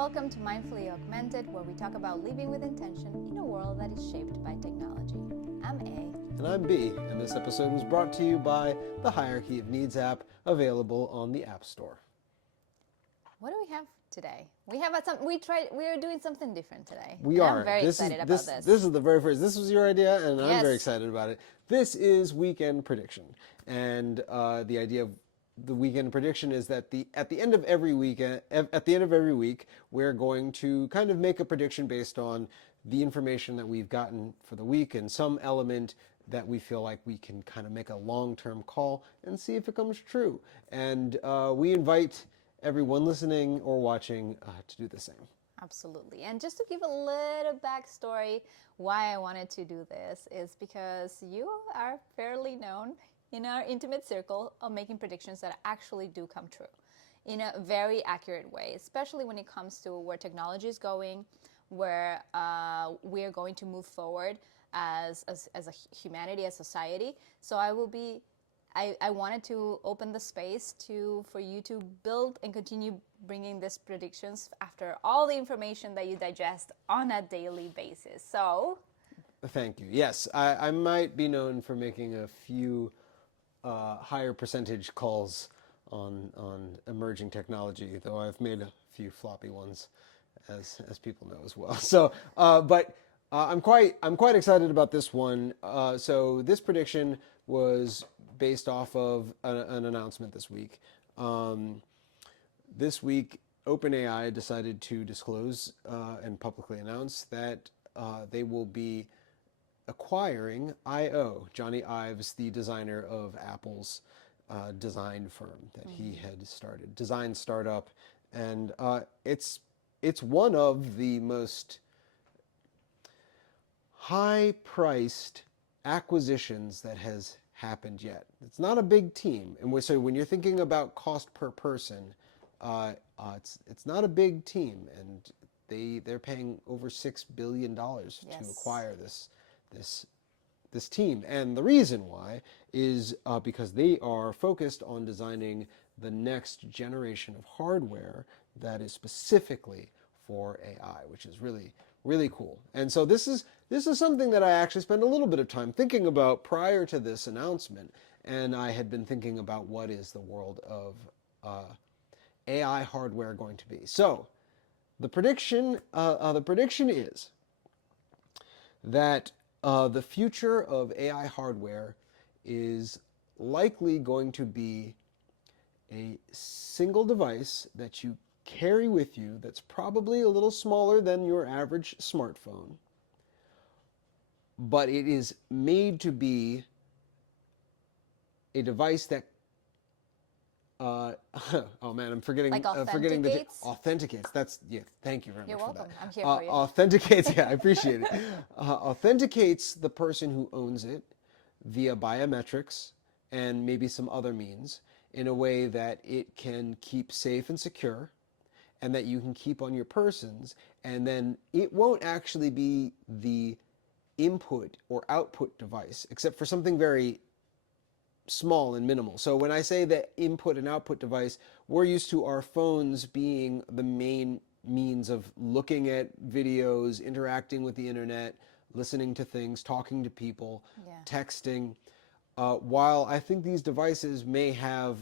Welcome to Mindfully Augmented, where we talk about living with intention in a world that is shaped by technology. I'm A. And I'm B, and this episode was brought to you by the Hierarchy of Needs app, available on the App Store. What do we have today? We are doing something different today. We are. I'm very excited about this. This is the very first. This was your idea, and I'm very Yes. excited about it. This is weekend prediction, and the idea of the weekend prediction is that at the end of every week, we're going to kind of make a prediction based on the information that we've gotten for the week and some element that we feel like we can kind of make a long-term call and see if it comes true. And we invite everyone listening or watching to do the same. Absolutely. And just to give a little backstory why I wanted to do this is because you are fairly known in our intimate circle of making predictions that actually do come true in a very accurate way, especially when it comes to where technology is going, where we are going to move forward as a humanity, as society. So I wanted to open the space for you to build and continue bringing these predictions after all the information that you digest on a daily basis. So, thank you. Yes, I might be known for making a few higher percentage calls on emerging technology, though I've made a few floppy ones, as people know as well. So, but I'm quite excited about this one. So this prediction was based off of an announcement this week. This week, OpenAI decided to disclose and publicly announce that they will be acquiring I.O., Jony Ives, the designer of Apple's design firm that he had started, design startup, and it's one of the most high-priced acquisitions that has happened yet. It's not a big team, and so when you're thinking about cost per person, it's not a big team, and they're paying over $6 billion to acquire this team. And the reason why is because they are focused on designing the next generation of hardware that is specifically for AI, which is really, really cool. And so this is something that I actually spent a little bit of time thinking about prior to this announcement, and I had been thinking about what is the world of AI hardware going to be. So the prediction is that the future of AI hardware is likely going to be a single device that you carry with you that's probably a little smaller than your average smartphone, but it is made to be a device that oh man, I'm forgetting. Like authenticates. That's Thank you very You're much welcome. for that. I'm here for you. Authenticates. Yeah, I appreciate it. Authenticates the person who owns it via biometrics and maybe some other means in a way that it can keep safe and secure, and that you can keep on your persons, and then it won't actually be the input or output device, except for something very small and minimal. So when I say the input and output device, we're used to our phones being the main means of looking at videos, interacting with the internet, listening to things, talking to people, texting. While I think these devices may have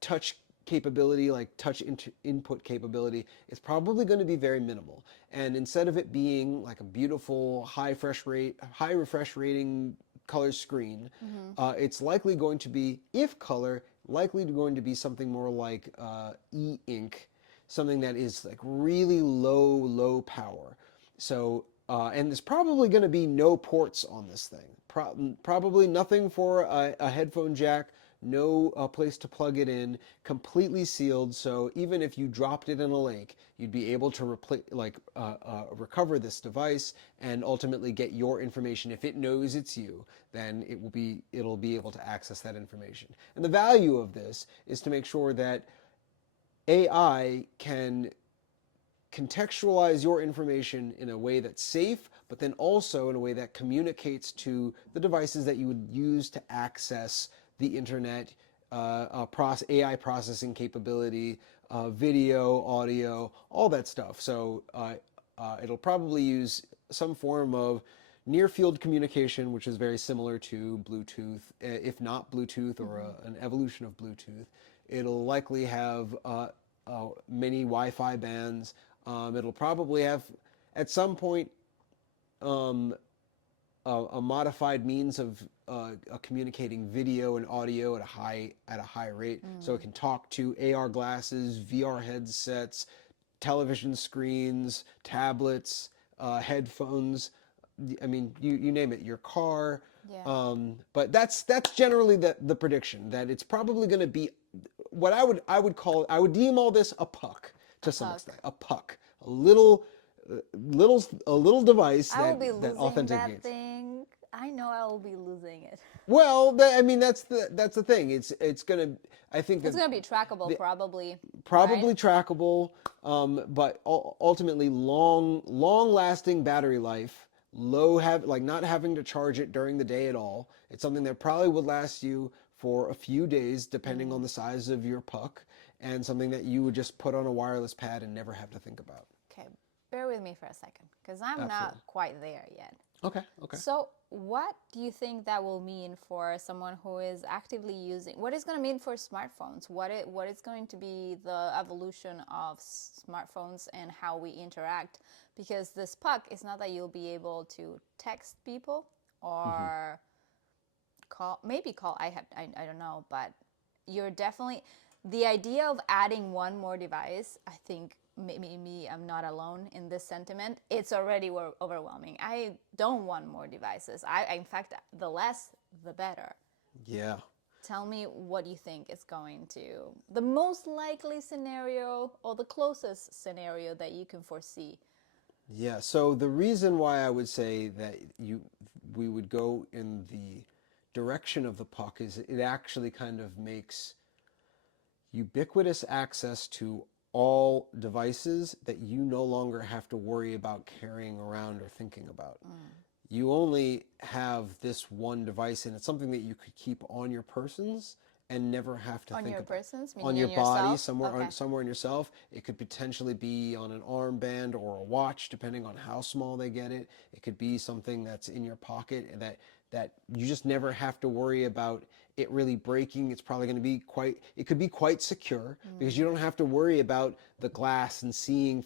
touch capability, like touch input capability, it's probably going to be very minimal. And instead of it being like a beautiful high refresh rating color screen, it's likely going to be, if color, going to be something more like e-ink, something that is like really low power. So and there's probably going to be no ports on this thing. Probably nothing for a headphone jack, no place to plug it in, completely sealed. So even if you dropped it in a lake, you'd be able to recover this device and ultimately get your information. If it knows it's you, then it'll be able to access that information. And the value of this is to make sure that AI can contextualize your information in a way that's safe, but then also in a way that communicates to the devices that you would use to access the internet, AI processing capability, video, audio, all that stuff. So it'll probably use some form of near field communication, which is very similar to Bluetooth, if not Bluetooth or an evolution of Bluetooth. It'll likely have many Wi-Fi bands. It'll probably have, at some point, a modified means of communicating video and audio at a high rate, so it can talk to AR glasses, VR headsets, television screens, tablets, headphones. I mean, you name it, your car. Yeah. But that's generally the prediction, that it's probably going to be what I would deem all this a puck to some extent, a puck, a little device I will be that losing authenticates. that thing. I know I will be losing it. Well, I mean, that's the thing. It's gonna. I think It's that gonna be trackable, probably. probably Right? trackable, but ultimately long lasting battery life. Like not having to charge it during the day at all. It's something that probably would last you for a few days, depending on the size of your puck, and something that you would just put on a wireless pad and never have to think about. Okay, bear with me for a second, because I'm not Absolutely. quite there yet. Okay. Okay. So, what do you think that will mean for someone who is actively using? What is going to mean for smartphones? What is going to be the evolution of smartphones and how we interact? Because this puck is not that you'll be able to text people or call. I don't know, but you're definitely, the idea of adding one more device, I think maybe I'm not alone in this sentiment. It's already overwhelming. I don't want more devices. In fact, the less, the better. Yeah. Tell me what you think is going to, the most likely scenario or the closest scenario that you can foresee. Yeah. So the reason why I would say that we would go in the direction of the puck is it actually kind of makes ubiquitous access to all devices that you no longer have to worry about carrying around or thinking about. You only have this one device, and it's something that you could keep on your persons and never have to On think your about. persons, On meaning your in body, yourself? somewhere Okay. somewhere in yourself. It could potentially be on an armband or a watch, depending on how small they get it. It could be something that's in your pocket and that you just never have to worry about it really breaking. It's probably going to be it could be quite secure because you don't have to worry about the glass and seeing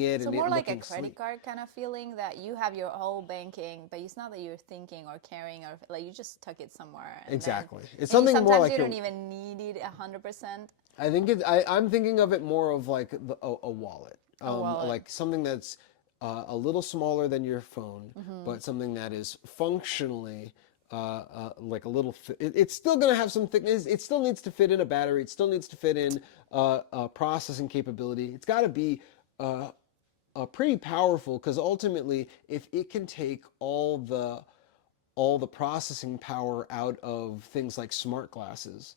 it So and more it like a looking credit sleek. card kind of feeling, that you have your whole banking, but it's not that you're thinking or carrying, or like you just tuck it somewhere. And Exactly. Then It's maybe something more sometimes like you don't even need it 100%. I think I'm thinking of it more of like a wallet, A wallet. like something that's a little smaller than your phone, but something that is functionally like a little. It's still going to have some thickness. It still needs to fit in a battery. It still needs to fit in processing capability. It's got to be pretty powerful, because ultimately, if it can take all the processing power out of things like smart glasses,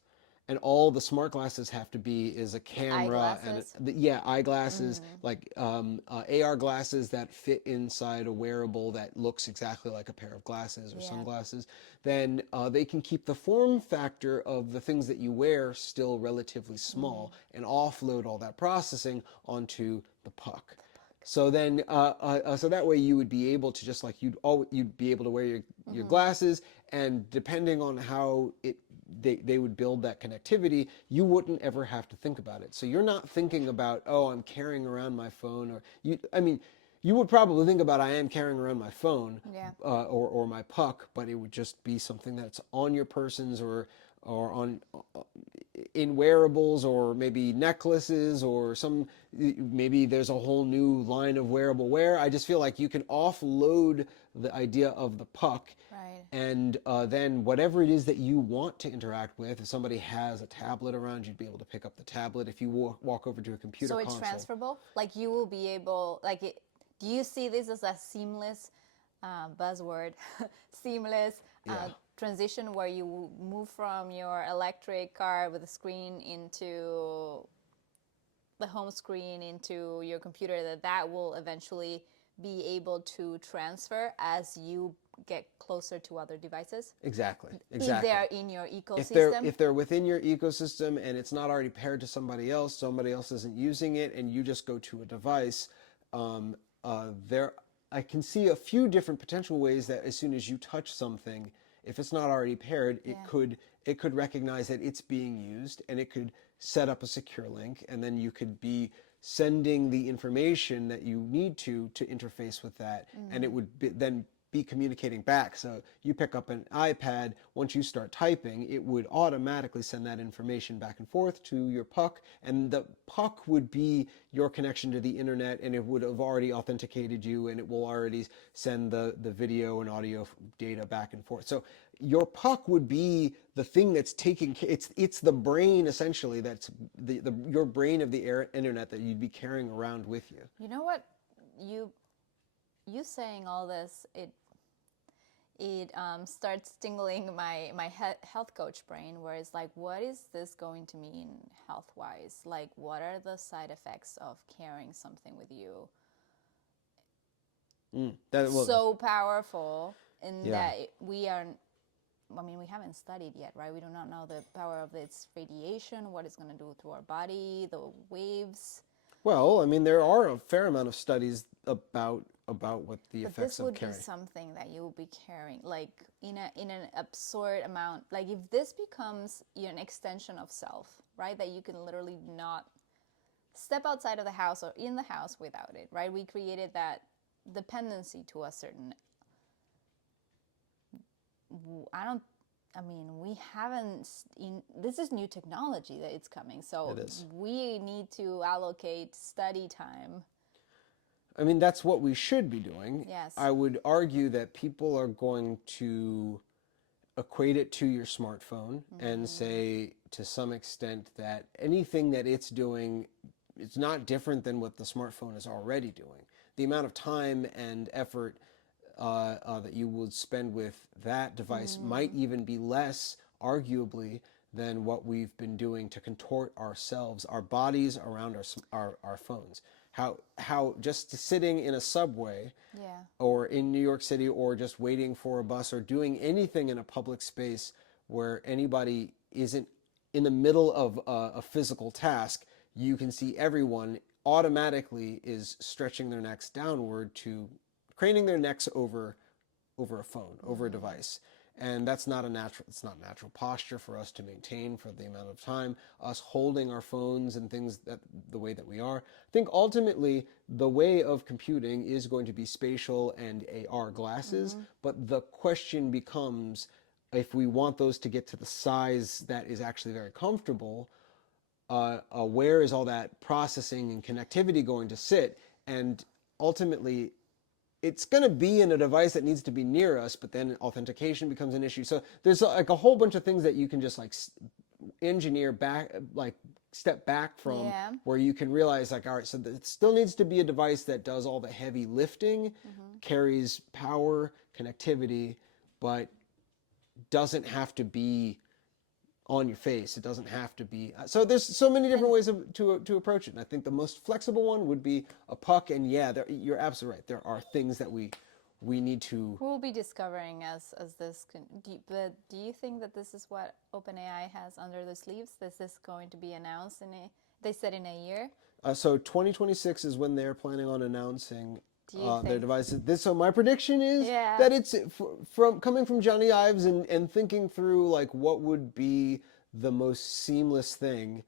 and all the smart glasses have to be is a camera and Eyeglasses. eyeglasses, like AR glasses that fit inside a wearable that looks exactly like a pair of glasses or Yeah. sunglasses, then they can keep the form factor of the things that you wear still relatively small and offload all that processing onto the puck. So then, so that way you would be able to just like you'd be able to wear your glasses, and depending on how they would build that connectivity, you wouldn't ever have to think about it. So you're not thinking about, oh, I'm carrying around my phone, or I mean, you would probably think about, I am carrying around my phone, Yeah. or my puck, but it would just be something that's on your persons, or on in wearables, or maybe necklaces, or maybe there's a whole new line of wearable wear. I just feel like you can offload the idea of the puck, Right. and then whatever it is that you want to interact with, if somebody has a tablet around, you'd be able to pick up the tablet. If you walk over to a computer So it's console. transferable? Like you will be able, do you see this as a seamless buzzword, seamless Yeah. transition where you move from your electric car with a screen into the home screen into your computer, that will eventually be able to transfer as you get closer to other devices. Exactly. If they are in your If ecosystem. they're within your ecosystem and it's not already paired to somebody else isn't using it, and you just go to a device, um, there I can see a few different potential ways that as soon as you touch something, if it's not already paired, it could recognize that it's being used, and it could set up a secure link, and then you could be sending the information that you need to interface with that, and it would then be communicating back. So you pick up an iPad, once you start typing, it would automatically send that information back and forth to your puck, and the puck would be your connection to the internet, and it would have already authenticated you, and it will already send the video and audio data back and forth. So your puck would be the thing that's taking, it's the brain essentially, that's your brain of the internet that you'd be carrying around with you. You know what? You saying all this, it starts tingling my health coach brain, where it's like, what is this going to mean health wise? Like, what are the side effects of carrying something with you? So powerful in that we are. I mean, we haven't studied yet, right? We do not know the power of its radiation, what it's going to do to our body, the waves. Well, I mean, there are a fair amount of studies about what the effects of carrying. But this would be something that you will be carrying, like in an absurd amount. Like if this becomes an extension of self, right? That you can literally not step outside of the house or in the house without it, right? We created that dependency to a certain. We haven't. This is new technology that it's coming, so we need to allocate study time. I mean, that's what we should be doing. Yes. I would argue that people are going to equate it to your smartphone and say, to some extent, that anything that it's doing, it's not different than what the smartphone is already doing. The amount of time and effort that you would spend with that device might even be less, arguably, than what we've been doing to contort ourselves, our bodies around our phones. How just sitting in a subway or in New York City, or just waiting for a bus, or doing anything in a public space where anybody isn't in the middle of a physical task, you can see everyone automatically is stretching their necks downward, to craning their necks over a phone, over a device. And that's not it's not natural posture for us to maintain for the amount of time, us holding our phones and things the way that we are. I think ultimately the way of computing is going to be spatial and AR glasses, but the question becomes, if we want those to get to the size that is actually very comfortable, where is all that processing and connectivity going to sit? And ultimately, it's going to be in a device that needs to be near us, but then authentication becomes an issue. So there's like a whole bunch of things that you can just like engineer back, like step back from, where you can realize, like, all right, so it still needs to be a device that does all the heavy lifting, carries power, connectivity, but doesn't have to be on your face. It doesn't have to be. So there's so many different ways to approach it. And I think the most flexible one would be a puck. And you're absolutely right. There are things that we need to. We'll be discovering as this. But do you think that this is what OpenAI has under the sleeves? Is this going to be announced they said in a year? So 2026 is when they're planning on announcing their devices. So my prediction is that it's coming from Jony Ives and thinking through like what would be the most seamless thing,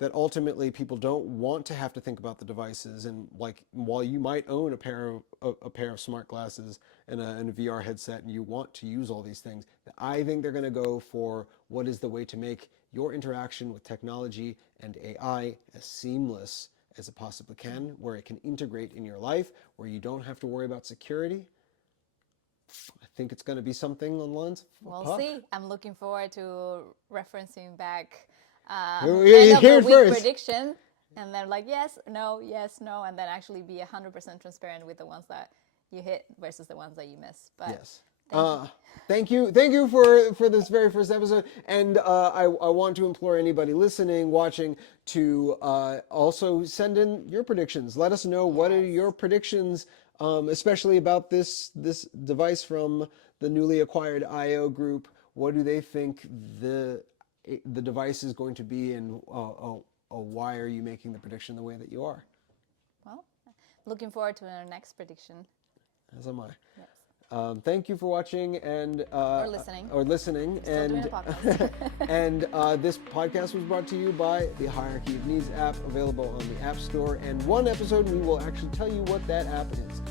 that ultimately people don't want to have to think about the devices. And like, while you might own a pair of smart glasses and a VR headset, and you want to use all these things, I think they're going to go for what is the way to make your interaction with technology and AI as seamless as it possibly can, where it can integrate in your life, where you don't have to worry about security. I think it's going to be something on the lines of We'll see. I'm looking forward to referencing back you hear it first. prediction, and then like yes, no, and then actually be 100% transparent with the ones that you hit versus the ones that you miss. But yes. Thank you for this very first episode, and I want to implore anybody listening, watching, to also send in your predictions. Let us know what are your predictions especially about this device from the newly acquired IO group. What do they think the device is going to be, and why are you making the prediction the way that you are? Well, looking forward to our next prediction. As am I. Yes. Thank you for watching and Or listening. Still doing a podcast. and this podcast was brought to you by the Hierarchy of Needs app, available on the App Store. And one episode we will actually tell you what that app is.